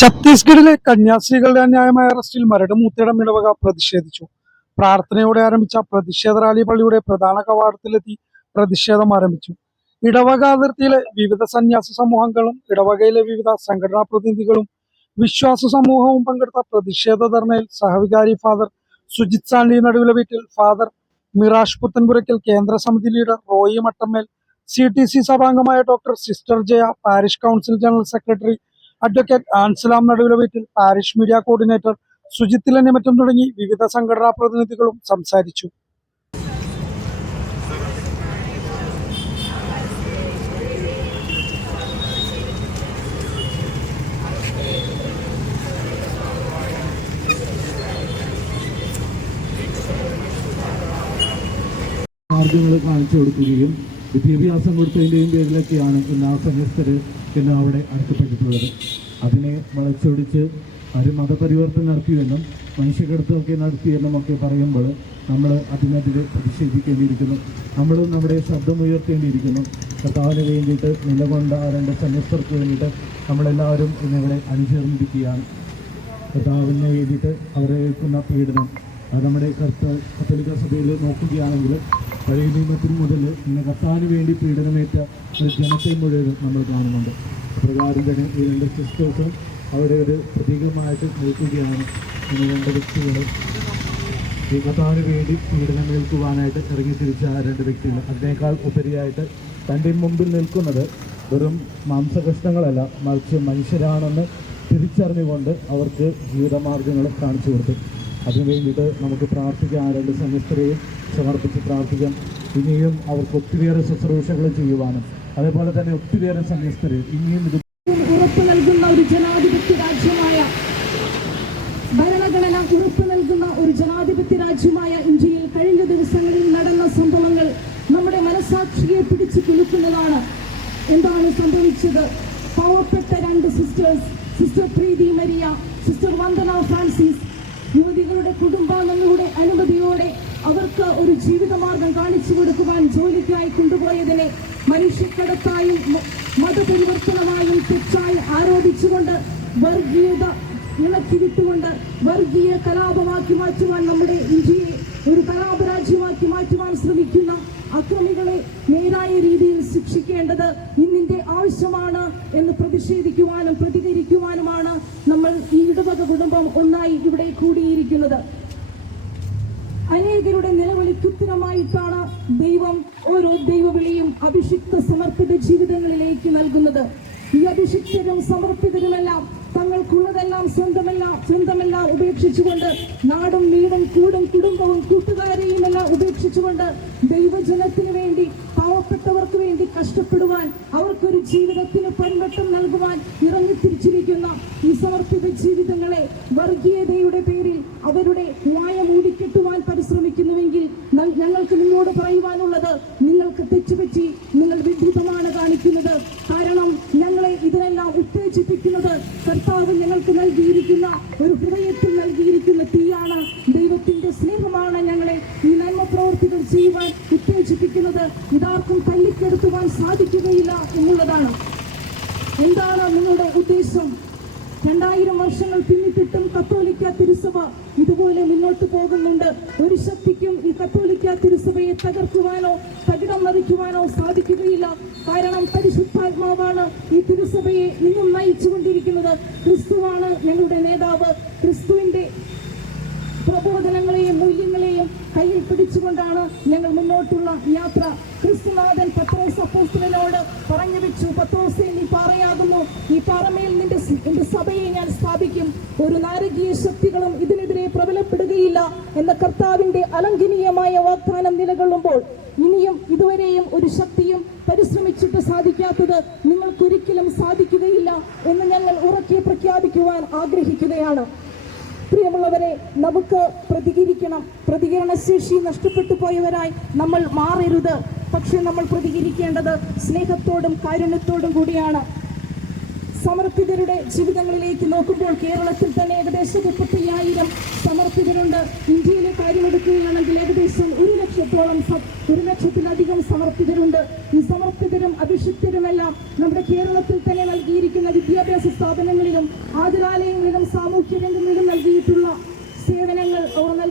ഛത്തീസ്ഗഡിലെ കന്യാസ്ത്രീകളുടെ അന്യായമായ അറസ്റ്റിൽ മരട് മൂത്തേടം ഇടവക പ്രതിഷേധിച്ചു. പ്രാർത്ഥനയോടെ ആരംഭിച്ച പ്രതിഷേധ റാലി പള്ളിയുടെ പ്രധാന കവാടത്തിലെത്തി പ്രതിഷേധം ആരംഭിച്ചു. ഇടവക അതിർത്തിയിലെ വിവിധ സന്യാസ സമൂഹങ്ങളും ഇടവകയിലെ വിവിധ സംഘടനാ പ്രതിനിധികളും വിശ്വാസ സമൂഹവും പങ്കെടുത്ത പ്രതിഷേധ ധർണയിൽ സഹവികാരി ഫാദർ സുജിത് സാണ്ടി നടുവിലെ വീട്ടിൽ ഫാദർ മിറാഷ് പുത്തൻപുരയ്ക്കൽ കേന്ദ്ര സമിതി leader Roy Mattammel C T C സഭാംഗമായ doctor sister Jaya parish council general secretary advocate Anselam നടുവിലെ വീട്ടിൽ പാരിഷ് മീഡിയ കോർഡിനേറ്റർ സുജിത്തിൽ എന്നിമറ്റും തുടങ്ങി വിവിധ സംഘടനാ പ്രതിനിധികളും സംസാരിച്ചു. മാർഗങ്ങൾ കാണിച്ചു കൊടുക്കുകയും വിദ്യാഭ്യാസം കൊടുത്തതിന്റെയും പേരിലൊക്കെയാണ് ഇന്ന് ആ സമയസ്ഥർ ഇന്ന് അവിടെ അടക്കപ്പെട്ടിട്ടുള്ളത്. അതിനെ വളച്ചൊടിച്ച് ഒരു മതപരിവർത്തനം നടത്തിയെന്നും മനുഷ്യകടത്തമൊക്കെ നടത്തിയെന്നും ഒക്കെ പറയുമ്പോൾ നമ്മൾ അതിനെതിരെ പ്രതിഷേധിക്കേണ്ടിയിരിക്കുന്നു. നമ്മളും നമ്മുടെ ശബ്ദമുയർത്തേണ്ടിയിരിക്കുന്നു. കർത്താവിന് വേണ്ടിയിട്ട് നിലകൊണ്ട ആ രണ്ട് സന്യസ്തർക്ക് വേണ്ടിയിട്ട് നമ്മളെല്ലാവരും ഇന്നിവിടെ അണിചേർന്നിരിക്കുകയാണ്. കർത്താവിന് വേണ്ടിയിട്ട് അവരെ ഏൽക്കുന്ന പീഡനം അത് നമ്മുടെ കർത്ത കത്തോലിക്ക സഭയിൽ നോക്കുകയാണെങ്കിൽ പഴയ നിയമത്തിൽ മുതൽ ഇന്ന് കർത്താവിന് വേണ്ടി പീഡനമേറ്റ ഒരു ജനത്തെ മുഴുവൻ നമ്മൾ കാണുന്നുണ്ട്. പ്രകാരം തന്നെ ഈ രണ്ട് സിസ്റ്റേഴ്സും അവിടെ ഒരു പ്രതീകമായിട്ട് നിൽക്കുകയാണ്. ഇന്ന് രണ്ട് വ്യക്തികൾ ഈ വേണ്ടി പീഡനമേൽക്കുവാനായിട്ട് ഇറങ്ങി തിരിച്ച രണ്ട് വ്യക്തികൾ. അതിനേക്കാൾ ഉപരിയായിട്ട് തന്റെ മുമ്പിൽ നിൽക്കുന്നത് വെറും മാംസകഷ്ണങ്ങളല്ല മറിച്ച് മനുഷ്യരാണെന്ന് തിരിച്ചറിഞ്ഞുകൊണ്ട് അവർക്ക് ജീവിതമാർഗങ്ങൾ കാണിച്ചു കൊടുത്തു. അതിനു വേണ്ടിയിട്ട് നമുക്ക് പ്രാർത്ഥിക്കാം രണ്ട് സന്യസ്തരെയും സമർപ്പിച്ച് പ്രാർത്ഥിക്കാം. ഇനിയും അവർക്ക് ഒത്തിരിയേറെ ശുശ്രൂഷകൾ ചെയ്യുവാനും. അതേപോലെ തന്നെ ഒത്തിരിയേറെ സന്യസ്തരെ ഇനിയും ഇത് ഉറപ്പ് നൽകുന്ന ഒരു ജനാധിപത്യ രാജ്യമായ ഭരണഘടന ഉറപ്പ് നൽകുന്ന ഒരു ജനാധിപത്യ രാജ്യമായ ഇന്ത്യയിൽ കഴിഞ്ഞ ദിവസങ്ങളിൽ നടന്ന സംഭവങ്ങൾ നമ്മുടെ മനസാക്ഷിയെ പിടിച്ചു കുലുക്കുന്നതാണ്. എന്താണ് സംഭവിച്ചത്? പാവപ്പെട്ട രണ്ട് sisters sister Preethi Maria sister Vandana Francis യുവതികളുടെ കുടുംബാംഗങ്ങളുടെ അനുമതിയോടെ അവർക്ക് ഒരു ജീവിതമാർഗം കാണിച്ചു കൊടുക്കുവാൻ ജോലിക്കായി കൊണ്ടുപോയതിനെ മനുഷ്യക്കടത്തായും മതപരിവർത്തനമായും തെറ്റായി ആരോപിച്ചുകൊണ്ട് വർഗീയത ഇളക്കിവിട്ടുകൊണ്ട് വർഗീയ കലാപമാക്കി മാറ്റുവാൻ നമ്മുടെ ഇന്ത്യയെ ഒരു കലാപരാജ്യമാക്കി മാറ്റുവാൻ ശ്രമിക്കുന്ന അക്രമികളെ നേരായ രീതിയിൽ ശിക്ഷിക്കേണ്ടത് ഇന്നിന്റെ ആവശ്യമാണ് എന്ന് പ്രതിഷേധിക്കുവാനും പ്രതികരിക്കുവാനുമാണ് നമ്മൾ ഈ ഇടവക കുടുംബം ഒന്നായി ഇവിടെ കൂടിയിരിക്കുന്നത്. അനേകരുടെ നിലവിളിക്കുത്തരമായിട്ടാണ് ദൈവം ഓരോ ദൈവവിളിയും അഭിഷിക്ത സമർപ്പിത ജീവിതങ്ങളിലേക്ക് നൽകുന്നത്. ഈ അഭിഷിക്തരും സമർപ്പിതരുമെല്ലാം തങ്ങൾക്കുള്ളതെല്ലാം സ്വന്തമെല്ലാം സ്വന്തമെല്ലാം ഉപേക്ഷിച്ചുകൊണ്ട് നാടും വീടും കൂടും കുടുംബവും കൂട്ടുകാരെയും എല്ലാം ഉപേക്ഷിച്ചുകൊണ്ട് ദൈവജനത്തിന് വേണ്ടി പാവപ്പെട്ടവർക്ക് വേണ്ടി കഷ്ടപ്പെടുവാൻ അവർക്കൊരു ജീവിതത്തിന് പരിവട്ടം നൽകുവാൻ ഇറങ്ങിത്തിരിച്ചിരിക്കുന്ന ഈ സമർപ്പിത ജീവിതങ്ങളെ വർഗീയതയുടെ പേരിൽ അവരുടെ വായ മൂടിക്കെട്ടുവാൻ പരിശ്രമിക്കുന്നുവെങ്കിൽ ഞങ്ങൾക്ക് നിങ്ങളോട് പറയുവാനുള്ളത് കർത്താവ് ഞങ്ങൾക്ക് നൽകിയിരിക്കുന്ന ഒരു ഹൃദയത്തിൽ നൽകിയിരിക്കുന്ന തീയാണ് ദൈവത്തിന്റെ സ്നേഹമാണ് ഞങ്ങളെ ഈ നന്മ പ്രവർത്തികൾ ചെയ്യുവാൻ ഉത്തേജിപ്പിക്കുന്നത്. ഇതാർക്കും തല്ലിക്കെടുത്തുവാൻ സാധിക്കുകയില്ല എന്നുള്ളതാണ്. എന്താണ് നിങ്ങളുടെ ഉദ്ദേശം? രണ്ടായിരം വർഷങ്ങൾ പിന്നിട്ടിട്ടും കത്തോലിക്ക തിരുസഭ ഇതുപോലെ മുന്നോട്ട് പോകുന്നുണ്ട്. ഒരു ശക്തിക്കും ഈ കത്തോലിക്ക തിരുസഭയെ തകർക്കുവാനോ തകിടം മറിക്കുവാനോ സാധിക്കുകയില്ല. കാരണം പരിശുദ്ധാത്മാവാണ് ഈ തിരുസഭയെ ഇന്നും നയിച്ചുകൊണ്ടിരിക്കുന്നത്. ക്രിസ്തുവാണ് ഞങ്ങളുടെ നേതാവ്. ക്രിസ്തുവിന്റെ പ്രബോധനങ്ങളെയും മൂല്യങ്ങളെയും കയ്യിൽ പിടിച്ചുകൊണ്ടാണ് ഞങ്ങൾ മുന്നോട്ടുള്ള യാത്ര. ക്രിസ്തുനാഥൻ പത്രോസ് അപ്പോസ്റ്റലിനോട് പറഞ്ഞു വെച്ചു പത്രോസെ നാരകീയ ശക്തികളും ഇതിനെതിരെ പ്രബലപ്പെടുകയില്ല എന്ന കർത്താവിന്റെ അലംഘനീയമായ വാഗ്ദാനം നിലകൊള്ളുമ്പോൾ ഇനിയും ഇതുവരെയും ഒരു ശക്തിയും പരിശ്രമിച്ചിട്ട് സാധിക്കാത്തത് നിങ്ങൾക്കൊരിക്കലും സാധിക്കുകയില്ല എന്ന് ഞങ്ങൾ ഉറക്കെ പ്രഖ്യാപിക്കുവാൻ ആഗ്രഹിക്കുകയാണ്. പ്രിയമുള്ളവരെ നമുക്ക് പ്രതികരിക്കണം. പ്രതികരണശേഷി നഷ്ടപ്പെട്ടു പോയവരായി നമ്മൾ മാറരുത്. പക്ഷെ നമ്മൾ പ്രതികരിക്കേണ്ടത് സ്നേഹത്തോടും കാരുണ്യത്തോടും കൂടിയാണ്. സമർപ്പിതരുടെ ജീവിതങ്ങളിലേക്ക് നോക്കുമ്പോൾ കേരളത്തിൽ തന്നെ ഏകദേശം മുപ്പത്തയ്യായിരം സമർപ്പിതരുണ്ട്. ഇന്ത്യയിലെ കാര്യമെടുക്കുകയാണെങ്കിൽ ഏകദേശം ഒരു ലക്ഷത്തോളം ഒരു ലക്ഷത്തിലധികം സമർപ്പിതരുണ്ട്. ഈ സമർപ്പിതരും അഭിഷിക്തരുമെല്ലാം നമ്മുടെ കേരളത്തിൽ തന്നെ നൽകിയിരിക്കുന്ന വിദ്യാഭ്യാസ സ്ഥാപനങ്ങളിലും ആതുരാലയങ്ങളിലും സാമൂഹ്യ രംഗങ്ങളിലും നൽകിയിട്ടുള്ള സേവനങ്ങൾ അവർ നൽകി